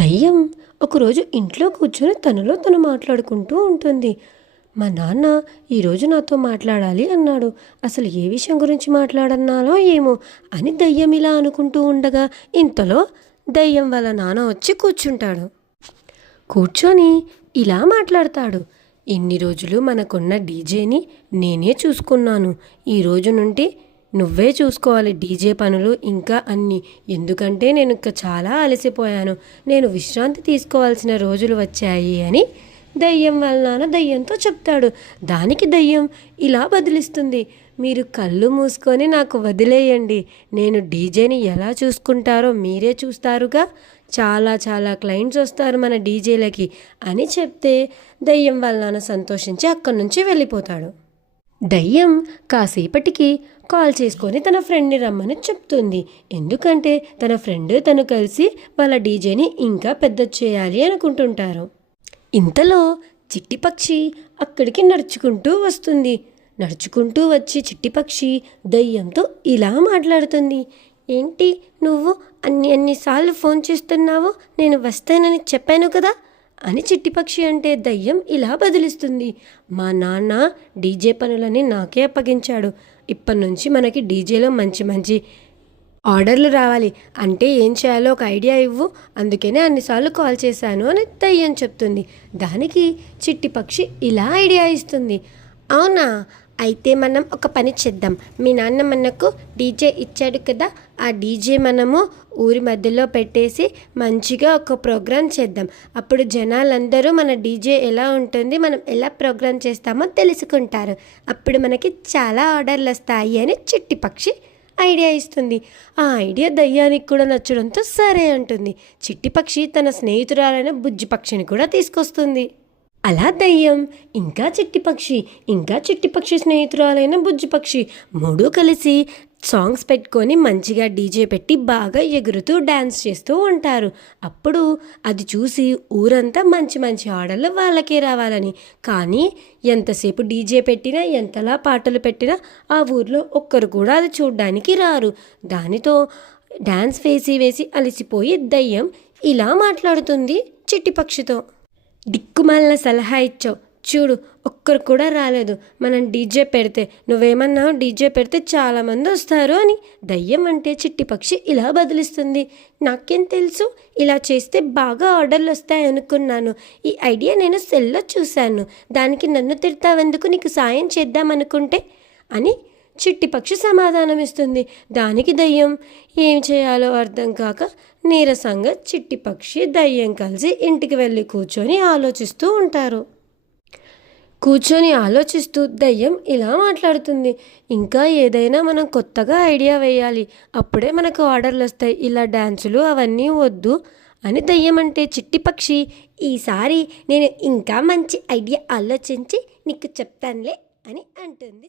దయ్యం ఒకరోజు ఇంట్లో కూర్చొని తనలో తను మాట్లాడుకుంటూ ఉంటుంది. మా నాన్న ఈరోజు నాతో మాట్లాడాలి అన్నాడు. అసలు ఏ విషయం గురించి మాట్లాడన్నాలో ఏమో అని దయ్యం ఇలా అనుకుంటూ ఉండగా ఇంతలో దయ్యం వాళ్ళ నాన్న వచ్చి కూర్చుంటాడు. కూర్చొని ఇలా మాట్లాడతాడు. ఇన్ని రోజులు మనకున్న డీజేని నేనే చూసుకున్నాను. ఈ రోజు నుండి నువ్వే చూసుకోవాలి డీజే పనులు ఇంకా అన్నీ. ఎందుకంటే నేను ఇంకా చాలా అలసిపోయాను. నేను విశ్రాంతి తీసుకోవాల్సిన రోజులు వచ్చాయి అని దయ్యం వాళ్ళ నాన్న దయ్యంతో చెప్తాడు. దానికి దయ్యం ఇలా బదిలిస్తుంది, మీరు కళ్ళు మూసుకొని నాకు వదిలేయండి. నేను డీజేని ఎలా చూసుకుంటారో మీరే చూస్తారుగా. చాలా చాలా క్లయింట్స్ వస్తారు మన డీజేలకి అని చెప్తే దయ్యం వాళ్ళ నాన్న సంతోషించి అక్కడి నుంచి వెళ్ళిపోతాడు. దయ్యం కాసేపటికి కాల్ చేసుకొని తన ఫ్రెండ్ని రమ్మని చెప్తుంది. ఎందుకంటే తన ఫ్రెండ్ తను కలిసి వాళ్ళ డీజేని ఇంకా పెద్ద చేయాలి అనుకుంటుంటారు. ఇంతలో చిట్టి పక్షి అక్కడికి నడుచుకుంటూ వస్తుంది. నడుచుకుంటూ వచ్చి చిట్టి పక్షి దయ్యంతో ఇలా మాట్లాడుతుంది. ఏంటి నువ్వు అన్నిసార్లు ఫోన్ చేస్తున్నావు? నేను వస్తానని చెప్పాను కదా అని చిట్టి పక్షి అంటే దయ్యం ఇలా బదిలిస్తుంది. మా నాన్న డీజే పనులని నాకే అప్పగించాడు. ఇప్పటి నుంచి మనకి డీజేలో మంచి మంచి ఆర్డర్లు రావాలి అంటే ఏం చేయాలో ఒక ఐడియా ఇవ్వు, అందుకనే అన్నిసార్లు కాల్ చేశాను అని దయ్యం చెప్తుంది. దానికి చిట్టి పక్షి ఇలా ఐడియా ఇస్తుంది. అవునా, అయితే మనం ఒక పని చేద్దాం. మీ నాన్న మనకు డీజే ఇచ్చాడు కదా, ఆ డీజే మనము ఊరి మధ్యలో పెట్టేసి మంచిగా ఒక ప్రోగ్రాం చేద్దాం. అప్పుడు జనాలందరూ మన డీజే ఎలా ఉంటుంది, మనం ఎలా ప్రోగ్రాం చేస్తామో తెలుసుకుంటారు. అప్పుడు మనకి చాలా ఆర్డర్లు వస్తాయి అని చిట్టి పక్షి ఐడియా ఇస్తుంది. ఆ ఐడియా దయ్యానికి కూడా నచ్చడంతో సరే అంటుంది. చిట్టి పక్షి తన స్నేహితురాలైన బుజ్జి పక్షిని కూడా తీసుకొస్తుంది. అలా దయ్యం ఇంకా చిట్టి పక్షి స్నేహితురాలైన బుజ్జి పక్షి మూడు కలిసి సాంగ్స్ పెట్టుకొని మంచిగా డీజే పెట్టి బాగా ఎగురుతూ డ్యాన్స్ చేస్తూ ఉంటారు. అప్పుడు అది చూసి ఊరంతా మంచి మంచి ఆర్డర్లు వాళ్ళకే రావాలని. కానీ ఎంతసేపు డీజే పెట్టినా ఎంతలా పాటలు పెట్టినా ఆ ఊర్లో ఒక్కరు కూడా అది చూడ్డానికి రారు. దానితో డ్యాన్స్ వేసి అలసిపోయి దయ్యం ఇలా మాట్లాడుతుంది చిట్టి పక్షితో. దిక్కుమాలిన సలహా ఇచ్చావు చూడు, ఒక్కరు కూడా రాలేదు. మనం డీజే పెడితే నువ్వేమన్నావు, డీజే పెడితే చాలామంది వస్తారు అని. దయ్యం అంటే చిట్టి పక్షి ఇలా బదిలిస్తుంది. నాకేం తెలుసు, ఇలా చేస్తే బాగా ఆర్డర్లు వస్తాయి అనుకున్నాను. ఈ ఐడియా నేను సెల్లో చూశాను. దానికి నన్ను తిడతావెందుకు, నీకు సాయం చేద్దామనుకుంటే అని చిట్టి పక్షి సమాధానం ఇస్తుంది. దానికి దయ్యం ఏం చేయాలో అర్థం కాక నీరసంగా చిట్టి పక్షి దయ్యం కలిసి ఇంటికి వెళ్ళి కూర్చొని ఆలోచిస్తూ ఉంటారు. కూర్చొని ఆలోచిస్తూ దయ్యం ఇలా మాట్లాడుతుంది. ఇంకా ఏదైనా మనం కొత్తగా ఐడియా వేయాలి, అప్పుడే మనకు ఆర్డర్లు వస్తాయి. ఇలా డ్యాన్సులు అవన్నీ వద్దు అని దయ్యం అంటే చిట్టి పక్షి ఈసారి నేను ఇంకా మంచి ఐడియా ఆలోచించి నీకు చెప్తానులే అని అంటుంది.